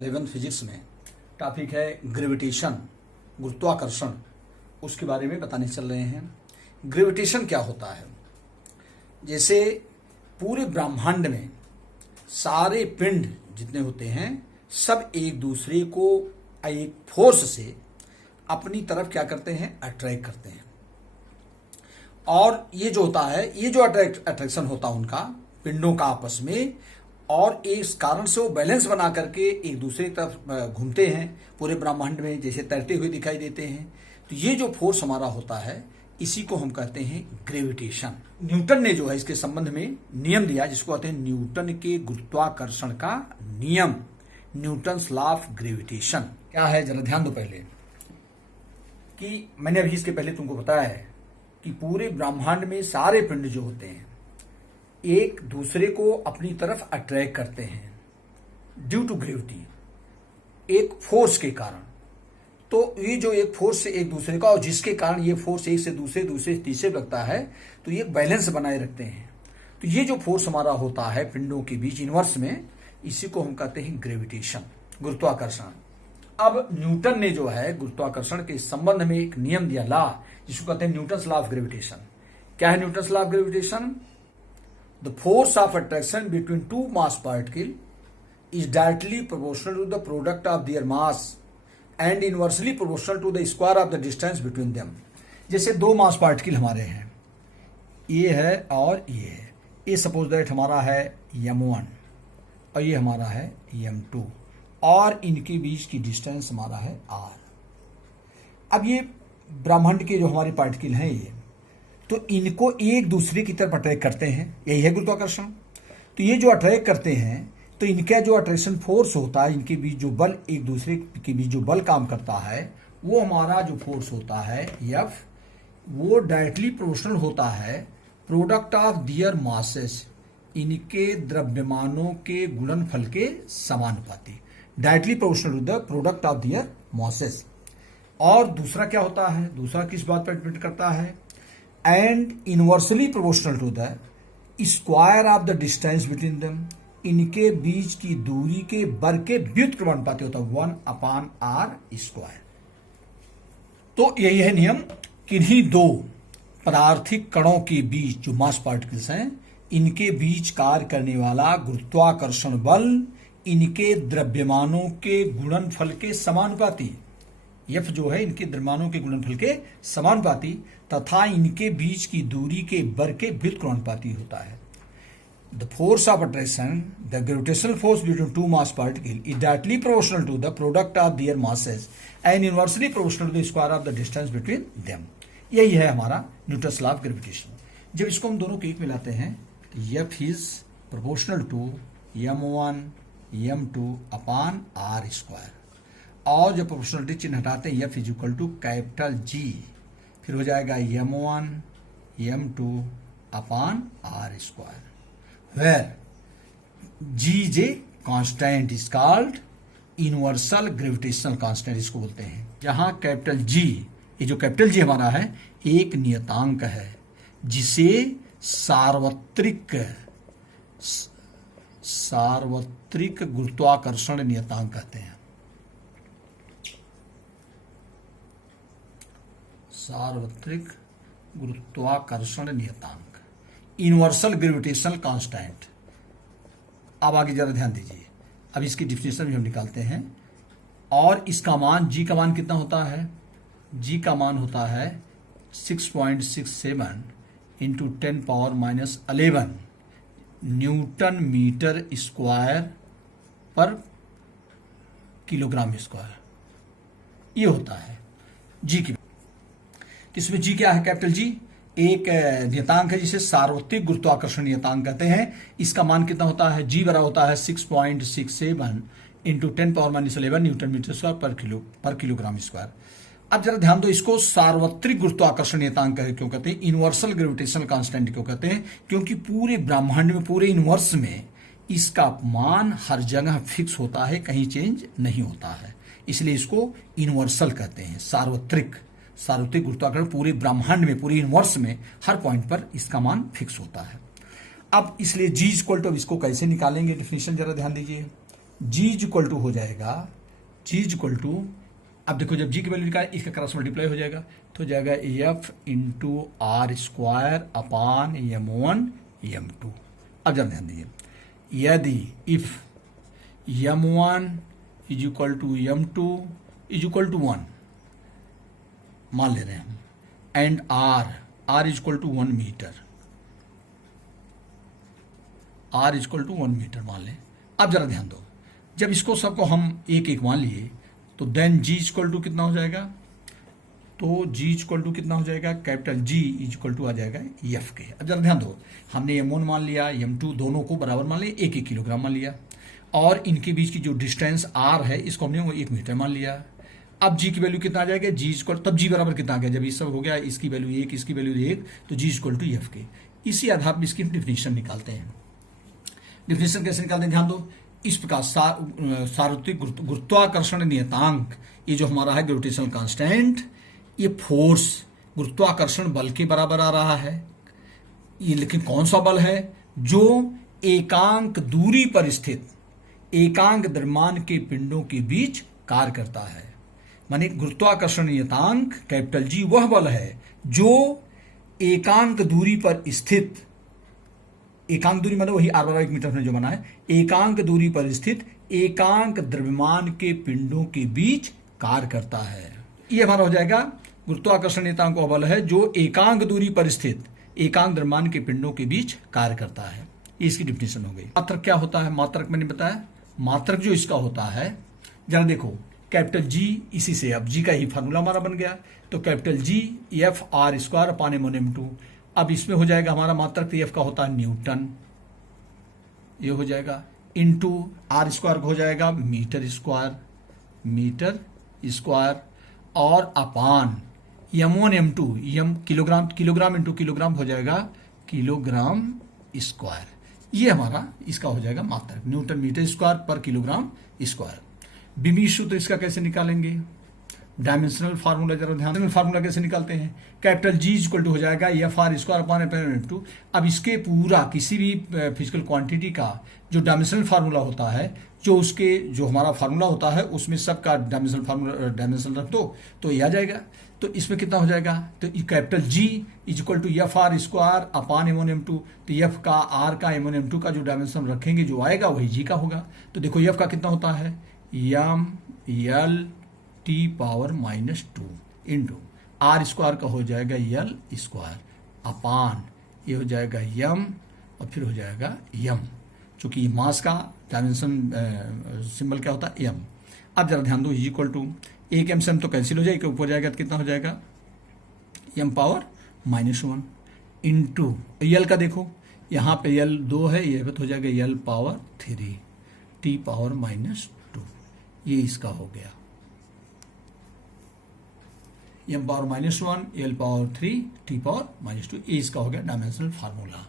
11th physics में topic है gravitation, गुरुत्वाकर्षण। उसके बारे में बताने चल रहे हैं। ग्रेविटेशन क्या होता है? जैसे पूरे ब्रह्मांड में सारे पिंड जितने होते हैं सब एक दूसरे को एक फोर्स से अपनी तरफ क्या करते हैं, अट्रैक्ट करते हैं। और ये जो होता है, ये जो अट्रैक्शन होता है उनका पिंडों का आपस में, और इस कारण से वो बैलेंस बना करके एक दूसरे की तरफ घूमते हैं पूरे ब्रह्मांड में, जैसे तैरते हुए दिखाई देते हैं। तो ये जो फोर्स हमारा होता है इसी को हम कहते हैं ग्रेविटेशन। न्यूटन ने जो है इसके संबंध में नियम दिया जिसको कहते हैं न्यूटन के गुरुत्वाकर्षण का नियम, न्यूटन्स लॉ ऑफ ग्रेविटेशन। क्या है जरा ध्यान दो पहले कि मैंने अभी इसके पहले तुमको बताया है कि पूरे ब्रह्मांड में सारे पिंड जो होते हैं एक दूसरे को अपनी तरफ अट्रैक्ट करते हैं ड्यू टू ग्रेविटी, एक फोर्स के कारण। तो ये जो एक फोर्स से एक दूसरे का, और जिसके कारण ये फोर्स एक से दूसरे, दूसरे से तीसरे लगता है, तो ये बैलेंस बनाए रखते हैं। तो ये जो फोर्स हमारा होता है पिंडों के बीच इनवर्स में, इसी को हम कहते हैं ग्रेविटेशन, गुरुत्वाकर्षण। अब न्यूटन ने जो है गुरुत्वाकर्षण के संबंध में एक नियम दिया, लॉ, जिसको कहते हैं न्यूटन्स लॉ ऑफ ग्रेविटेशन। क्या है Newton's law of gravitation? The force of attraction between two mass particles is directly proportional to the product of their mass and inversely proportional to the square of the distance between them। जैसे दो मास particle हमारे हैं, ये है और ये है। ये सपोज दैट हमारा है m1 और ये हमारा है m2, और इनके बीच की डिस्टेंस हमारा है r। अब ये ब्रह्मांड के जो हमारे पार्टिकल हैं ये, तो इनको एक दूसरे की तरफ अट्रैक्ट करते हैं, यही है गुरुत्वाकर्षण। तो ये जो अट्रैक्ट करते हैं, तो इनका जो अट्रैक्शन फोर्स होता है, इनके बीच जो बल, एक दूसरे के बीच जो बल काम करता है, वो हमारा जो फोर्स होता है F, वो डायरेक्टली प्रोपोर्शनल होता है प्रोडक्ट ऑफ दियर मासेस, इनके द्रव्यमानों के गुणनफल के समानुपाती, directly proportional to the product of their masses. और दूसरा क्या होता है, दूसरा किस बात पर डिपेंड करता है, and inversely proportional to the square of the distance between them, इनके बीच की दूरी के वर्ग के व्युत्क्रमानुपाती होता है 1/r²। तो यही है नियम, किन्हीं दो पदार्थिक कणों के बीच जो मास पार्टिकल्स हैं, इनके बीच कार्य करने वाला गुरुत्वाकर्षण बल इनके द्रव्यमानों के गुणनफल के समानुपाती, F जो है इनके द्रव्यमानों के गुणनफल के समानुपाती, तथा इनके बीच की दूरी के वर्ग के व्युत्क्रमानुपाती होता है। The force of attraction, the gravitational force between two mass particle is directly proportional to the product of their masses and inversely proportional to the square of the distance between them. यही है हमारा Newton's law of gravitation. जब इसको हम दोनों को एक मिलाते हैं तो F is proportional to m1 m2 upon r², और जब प्रोपोर्शनलिटी चिन्ह हटाते हैं F is equal to capital G, फिर हो जाएगा m1 m2 upon r², where G is a constant is called universal gravitational constant, इसको बोलते हैं। जहां कैपिटल G, ये जो कैपिटल G हमारा है, एक नियतांक है जिसे सार्वत्रिक गुरुत्वाकर्षण नियतांक कहते हैं। सार्वत्रिक गुरुत्वाकर्षण नियतांक, यूनिवर्सल ग्रेविटेशनल कांस्टेंट। अब आगे जरा ध्यान दीजिए, अब इसकी डिफिनेशन भी हम निकालते हैं। और इसका मान, G का मान कितना होता है? G का मान होता है 6.67 इंटू 10⁻⁻11 न्यूटन मीटर स्क्वायर पर किलोग्राम स्क्वायर, ये होता है G की। इसमें G क्या है? कैपिटल G एक नियतांक है जिसे सार्वत्रिक गुरुत्वाकर्षण नियतांक कहते हैं। इसका मान कितना होता है? G बराबर होता है 6.67 इंटू 10⁻⁻11 न्यूटन मीटर स्क्वायर पर किलोग्राम स्क्वायर। अब जरा ध्यान दो, इसको सार्वत्रिक गुरुत्वाकर्षण नियतांक क्यों कहते हैं, यूनिवर्सल ग्रेविटेशनल कांस्टेंट क्यों कहते हैं? क्योंकि पूरे ब्रह्मांड में, पूरे यूनिवर्स में इसका मान हर जगह फिक्स होता है, कहीं चेंज नहीं होता है, इसलिए इसको यूनिवर्सल कहते हैं। सार्वत्रिक गुरुत्वाकर्षण पूरे ब्रह्मांड में, पूरे यूनिवर्स में हर पॉइंट पर इसका मान फिक्स होता है। अब इसलिए G इक्वल टू, इसको कैसे निकालेंगे डिफिनेशन जरा ध्यान दीजिए। जी इज इक्वल टू हो जाएगा, जी इज इक्वल टू, अब देखो जब जी की वैल्यू निकाले इसका क्रॉस मल्टीप्लाई हो जाएगा तो हो जाएगा F into r square upon m1 m2। अब जरा ध्यान दीजिए, यदि if m1 is equal to m2 is equal to 1 मान ले रहे हैं हम, and r is equal to 1 metre, r is equal to 1 metre मान लें। अब जरा ध्यान दो, जब इसको सबको हम एक एक मान लिए तो then g is equal to कितना हो जाएगा, तो g इज इक्वल टू कितना हो जाएगा, capital G is equal to आ जाएगा एफ के। अब जरा ध्यान दो, हमने m1 मान लिया, m2 दोनों को बराबर मान लिया, 1-1 किलोग्राम मान लिया, और इनके बीच की जो डिस्टेंस r है इसको हमने वो 1 मीटर मान लिया। अब g की वैल्यू कितना आ जाएगा, g इज इक्वल, तब g बराबर कितना आ गया, जब ये सब हो गया, इसकी वैल्यू 1 इसकी वैल्यू 1, तो g is equal to F के। इसी आधार पर इसकी डिफिनेशन निकालते हैं। डिफिनेशन कैसे निकालते हैं, ध्यान दो, इस प्रकार सार्वत्रिक गुरुत्वाकर्षण नियतांक, ये जो हमारा है ग्रेविटेशनल कांस्टेंट, ये फोर्स गुरुत्वाकर्षण बल के बराबर आ रहा है। ये लेकिन कौन सा बल है, जो एकांक दूरी पर स्थित एकांक द्रव्यमान के पिंडों के बीच कार्य करता है। माने गुरुत्वाकर्षण नियतांक कैपिटल जी वह बल है जो एकांक दूरी पर स्थित, एकांक दूरी मतलब वही r बराबर 1 मीटर ने जो बना है, एकांक दूरी पर स्थित एकांक द्रव्यमान के पिंडों के बीच कार्य करता है। ये हमारा हो जाएगा गुरुत्वाकर्षण नियतांक वह बल है जो एकांक दूरी पर स्थित एकांक द्रव्यमान के पिंडों के बीच कार्य करता है। ये इसकी डिफिनेशन हो गई। मात्रक क्या होता है, मात्रक मैंने बताया, मात्रक जो इसका होता है, जरा देखो कैपिटल जी, इसी से अब जी का ही फार्मूला हमारा बन गया, तो कैपिटल जी F r square upon m1 m2। अब इसमें हो जाएगा हमारा मात्रक, एफ का होता है न्यूटन, ये हो जाएगा, इनटू आर स्क्वायर हो जाएगा मीटर स्क्वायर, और अपान m1 m2, यम किलोग्राम, किलोग्राम इंटू किलोग्राम हो जाएगा किलोग्राम स्क्वायर। ये हमारा इसका हो जाएगा मात्रक, न्यूटन मीटर स्क्वायर पर किलोग्राम स्क्वायर। बिंदु सूत्र इसका कैसे निकालेंगे, डायमेंशनल फार्मूला, जरा ध्यान, फार्मूला कैसे निकालते हैं, कैपिटल जी इक्वल टू हो जाएगा F r square upon m2। अब इसके पूरा किसी भी फिजिकल क्वांटिटी का जो डायमेंशनल फार्मूला होता है, जो उसके जो हमारा फार्मूला होता है उसमें सबका डायमेंशनल फार्मूला डायमेंशन रख दो तो ये आ जाएगा। तो इसमें कितना हो जाएगा, तो capital G is equal to F r square upon m1 m2, तो एफ का आर का m1 m2 का जो डायमेंशन रखेंगे जो आएगा वही जी का होगा। तो देखो एफ का कितना होता है, M L T power -2 into r square का हो जाएगा एल स्क्वायर अपान ये हो जाएगा यम और फिर हो जाएगा यम, चूंकि मास का डायमेंशन सिंबल क्या होता है एम। अब जरा ध्यान दो, इक्वल टू एक एम से एम तो कैंसिल हो जाएगा, ऊपर जाएगा तो कितना हो जाएगा एम पावर -1 इंटू यल का देखो यहाँ पे यल 2 है, ये हो जाएगा यल पावर 3 टी पावर -2, ये इसका हो गया M power -1 L power 3 T power -2, ये इसका हो गया डायमेंशनल फार्मूला।